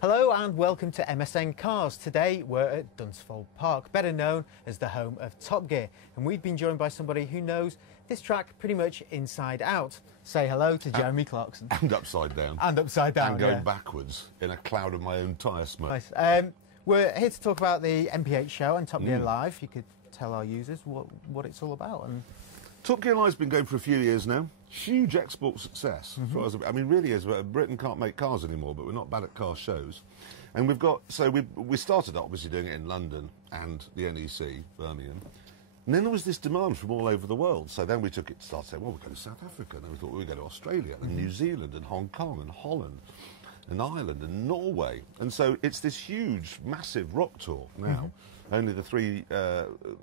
Hello and welcome to MSN Cars. Today we're at Dunsfold Park, better known as the home of Top Gear, and we've been joined by somebody who knows this track pretty much inside out. Say hello to Jeremy Clarkson. And upside down. And upside down, and going backwards in a cloud of my own tyre smoke. Nice. We're here to talk about the MP8 show and Top Gear Live. You could tell our users what it's all about. And Top Gear Live's been going for a few years now. Huge export success. As far as, I mean, really is. Britain can't make cars anymore, but we're not bad at car shows. And we've got, so we started obviously doing it in London and the NEC, Birmingham. And then there was this demand from all over the world. So then we took it to start saying, well, we're going to South Africa. And then we thought, well, we'd go to Australia and New Zealand and Hong Kong and Holland and Ireland and Norway. And so it's this huge, massive rock tour now. Only the three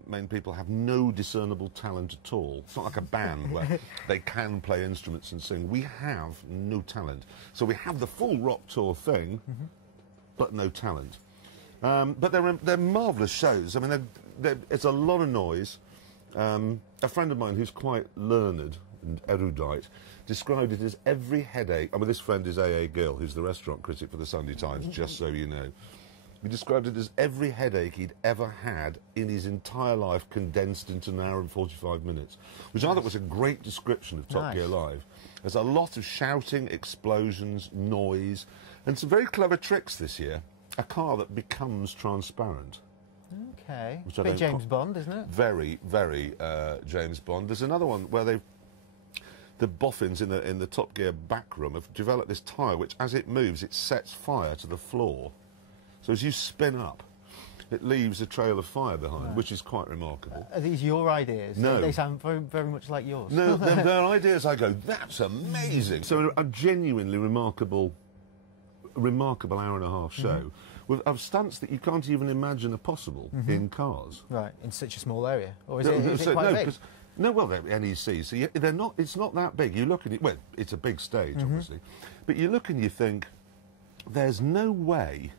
main people have no discernible talent at all. It's not like a band where they can play instruments and sing. We have no talent. So we have the full rock tour thing, but no talent. But they're marvellous shows. I mean, it's a lot of noise. A friend of mine who's quite learned and erudite described it as every headache. I mean, this friend is A.A. Gill, who's the restaurant critic for the Sunday Times, just so you know. He described it as every headache he'd ever had in his entire life condensed into an hour and 45 minutes, which I thought was a great description of Top Gear Live. There's a lot of shouting, explosions, noise, and some very clever tricks this year. A car that becomes transparent. Okay. A bit James Bond, isn't it? Very, very James Bond. There's another one where the boffins in the Top Gear back room have developed this tyre which, as it moves, it sets fire to the floor. So as you spin up, it leaves a trail of fire behind, which is quite remarkable. Are these your ideas? No. They sound very, very much like yours. No, they're ideas I go, that's amazing. So a genuinely remarkable hour and a half show of stunts that you can't even imagine are possible in cars. Right, in such a small area? Or is it quite big? No, well, they're NEC, so they're not. It's not that big. You look at it. Well, it's a big stage, obviously, but you look and you think, there's no way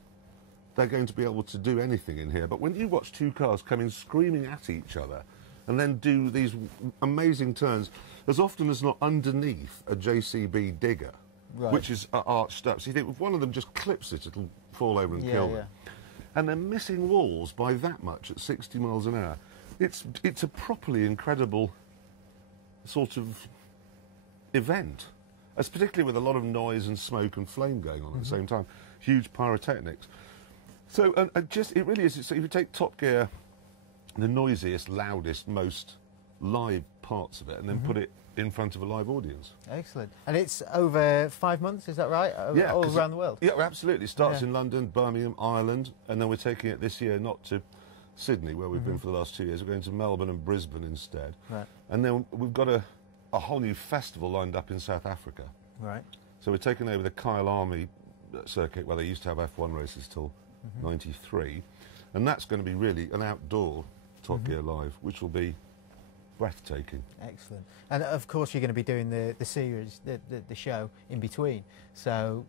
they're going to be able to do anything in here. But when you watch two cars coming screaming at each other, and then do these amazing turns, as often as not underneath a JCB digger, which is arched up. So you think if one of them just clips it, it'll fall over and kill them. And they're missing walls by that much at 60 miles an hour. It's a properly incredible sort of event. It's particularly with a lot of noise and smoke and flame going on at the same time. Huge pyrotechnics. So it really is. So if you take Top Gear, the noisiest, loudest, most live parts of it, and then put it in front of a live audience. Excellent. And it's over 5 months, is that right? Yeah. All around the world? Yeah, absolutely. It starts in London, Birmingham, Ireland, and then we're taking it this year not to Sydney, where we've been for the last 2 years. We're going to Melbourne and Brisbane instead. Right. And then we've got a whole new festival lined up in South Africa. Right. So we're taking over the Kyle Army circuit, where they used to have F1 races till 93. And that's going to be really an outdoor Top Gear Live, which will be breathtaking. Excellent. And of course you're going to be doing the series, the show in between. So,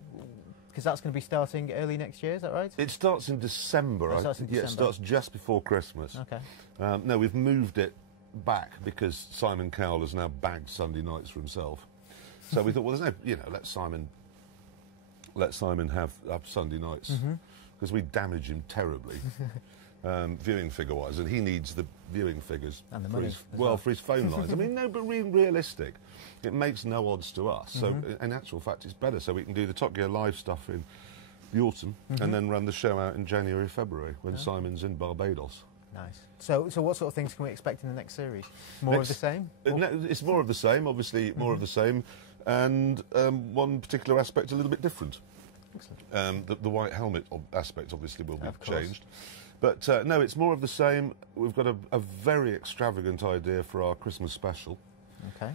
because that's going to be starting early next year, is that right? It starts in December. Yeah, it starts just before Christmas. Okay. No, we've moved it back because Simon Cowell has now bagged Sunday nights for himself. So we thought, well, there's no, let Simon have Sunday nights, because we damage him terribly. Viewing figure-wise, and he needs the viewing figures and the money for his phone lines. I mean, no, but being realistic, it makes no odds to us. So, in actual fact, it's better. So we can do the Top Gear Live stuff in the autumn, and then run the show out in January, February, when Simon's in Barbados. Nice. So what sort of things can we expect in the next series? More of the same? No, it's more of the same. Obviously, more of the same, and one particular aspect a little bit different. Excellent. The white helmet aspect obviously will be changed. But no, it's more of the same. We've got a very extravagant idea for our Christmas special. Okay.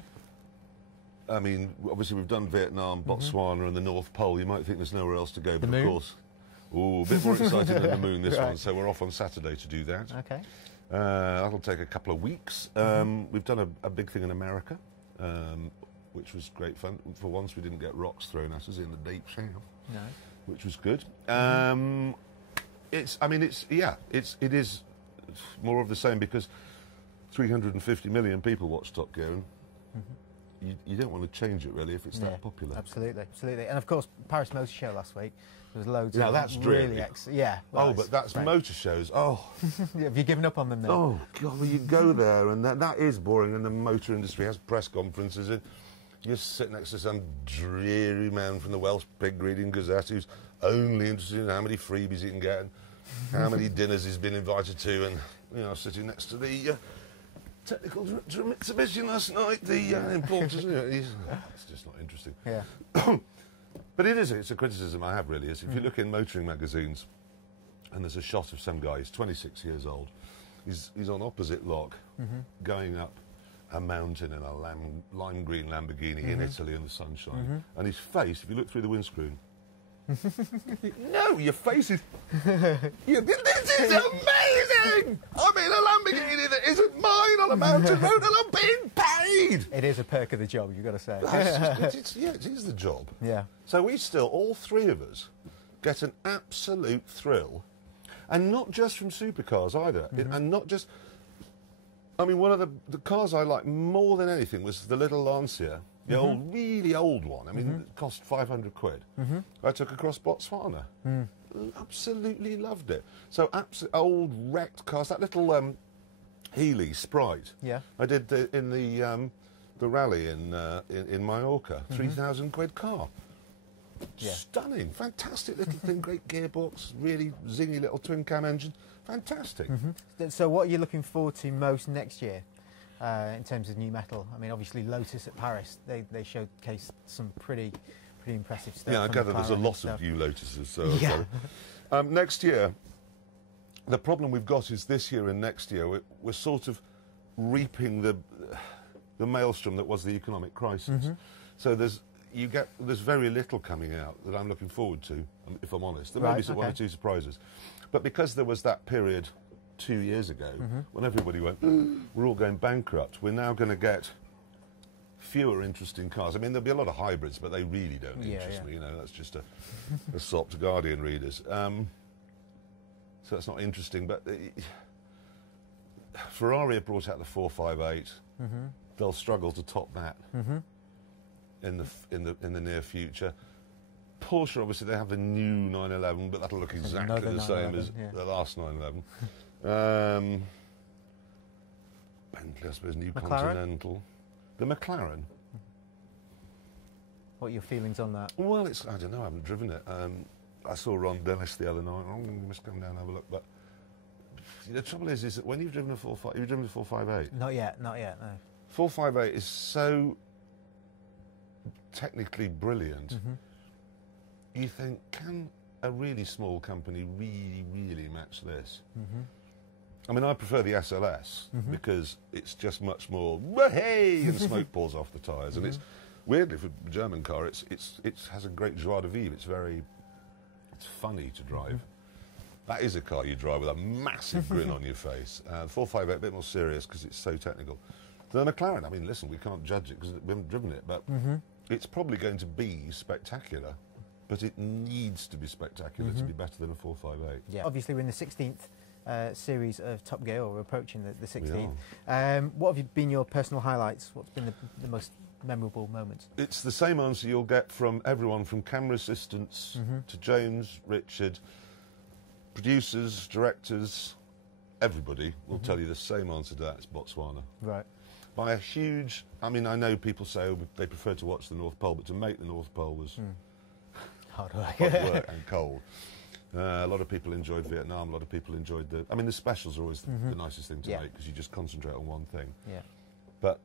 I mean, obviously we've done Vietnam, Botswana and the North Pole. You might think there's nowhere else to go, but of course... Ooh, a bit more exciting than the moon, this one. So we're off on Saturday to do that. Okay. That'll take a couple of weeks. We've done a big thing in America, which was great fun. For once we didn't get rocks thrown at us in the deep south, which was good. It is more of the same, because 350 million people watch Top Gear, and you don't want to change it really if it's that popular. Absolutely, absolutely. And of course, Paris Motor Show last week. There was loads Now of that's really well, but that's motor shows. Oh, have you given up on them now? Oh God, well, you go there and that is boring. And the motor industry has press conferences and you sit next to some dreary man from the Welsh Pig Reading Gazette who's only interested in how many freebies he can get and how many dinners he's been invited to, and sitting next to the technical director of Mitsubishi last night, the importers. It's just not interesting. Yeah. But it's a criticism I have really. Is if you look in motoring magazines, and there's a shot of some guy, he's 26 years old, he's on opposite lock, going up a mountain in a lime green Lamborghini in Italy in the sunshine, and his face, if you look through the windscreen, no, your face is. This is amazing! I'm in a Lamborghini that isn't mine on a mountain road, and I'm being paid. It is a perk of the job, you've got to say. It is the job. Yeah. So we still, all three of us, get an absolute thrill, and not just from supercars either, and not just. I mean, one of the cars I liked more than anything was the little Lancia. The old, really old one. I mean, it cost 500 quid. I took across Botswana. Absolutely loved it. So, old wrecked cars. That little Healy Sprite. Yeah. I did in the rally in Mallorca. 3,000 quid car. Yeah. Stunning, fantastic little thing. Great gearbox. Really zingy little twin cam engine. Fantastic. So, what are you looking forward to most next year? In terms of new metal, I mean, obviously Lotus at Paris, they showcased some pretty impressive stuff. Yeah, I gather there's a lot of new Lotuses. So yeah. Next year, the problem we've got is this year and next year we're sort of reaping the maelstrom that was the economic crisis. So there's very little coming out that I'm looking forward to, if I'm honest. There may be one or two surprises, but because there was that period 2 years ago, when everybody went, we're all going bankrupt, we're now going to get fewer interesting cars. I mean, there'll be a lot of hybrids, but they really don't interest me. That's just a sop to Guardian readers. So that's not interesting. But Ferrari have brought out the 458. They'll struggle to top that in the near future. Porsche, obviously, they have the new 911, but that'll look exactly the same as the last 911. Bentley, I suppose, new McLaren? Continental. The McLaren. What are your feelings on that? Well, I don't know, I haven't driven it. I saw Ron Dennis the other night. You must come down and have a look. But the trouble is that when you've driven a 458? Not yet, no. 458 is so technically brilliant. You think, can a really small company really match this? I mean, I prefer the SLS because it's just much more hey, and smoke pours off the tyres, and it's weirdly for a German car, it has a great joie de vivre. It's funny to drive. That is a car you drive with a massive grin on your face. 458 a bit more serious because it's so technical. The McLaren, I mean, listen, we can't judge it because we haven't driven it, but it's probably going to be spectacular. But it needs to be spectacular to be better than a 458. Yeah. Obviously, we're in the 16th series of Top Gear, or we're approaching the 16th. What have been your personal highlights? What's been the most memorable moments? It's the same answer you'll get from everyone, from camera assistants to James, Richard, producers, directors, everybody will tell you the same answer to that. It's Botswana. Right. By a huge... I mean, I know people say they prefer to watch the North Pole, but to make the North Pole was... Hard work. Hard work and cold. A lot of people enjoyed Vietnam. A lot of people enjoyed the specials are always the nicest thing to make because you just concentrate on one thing. Yeah. But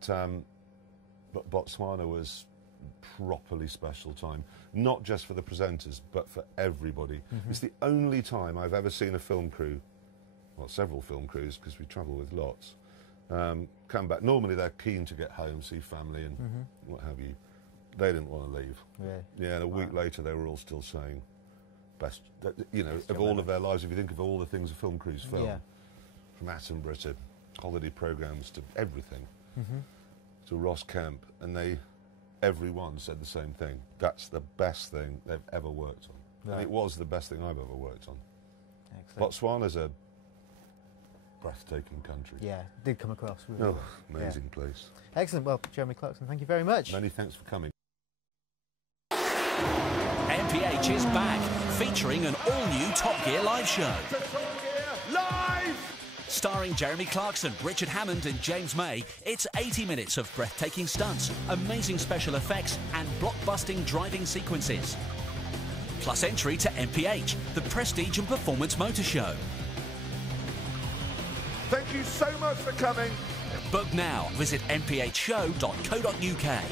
Botswana was properly special time, not just for the presenters, but for everybody. It's the only time I've ever seen a film crew, well, several film crews, because we travel with lots, come back. Normally they're keen to get home, see family and what have you. They didn't want to leave. Really? Yeah, and a week later they were all still saying, best, of all of their lives, if you think of all the things a film crews film, from Attenborough to holiday programmes to everything, to Ross Kemp, and everyone said the same thing. That's the best thing they've ever worked on. Right. And it was the best thing I've ever worked on. Excellent. Botswana's breathtaking country. Yeah, did come across. Really Oh, well. amazing place. Excellent. Well, Jeremy Clarkson, thank you very much. Many thanks for coming. MPH is back, featuring an all-new Top Gear live show. Live! Starring Jeremy Clarkson, Richard Hammond and James May, it's 80 minutes of breathtaking stunts, amazing special effects and blockbusting driving sequences. Plus entry to MPH, the prestige and performance motor show. Thank you so much for coming. Book now. Visit mphshow.co.uk.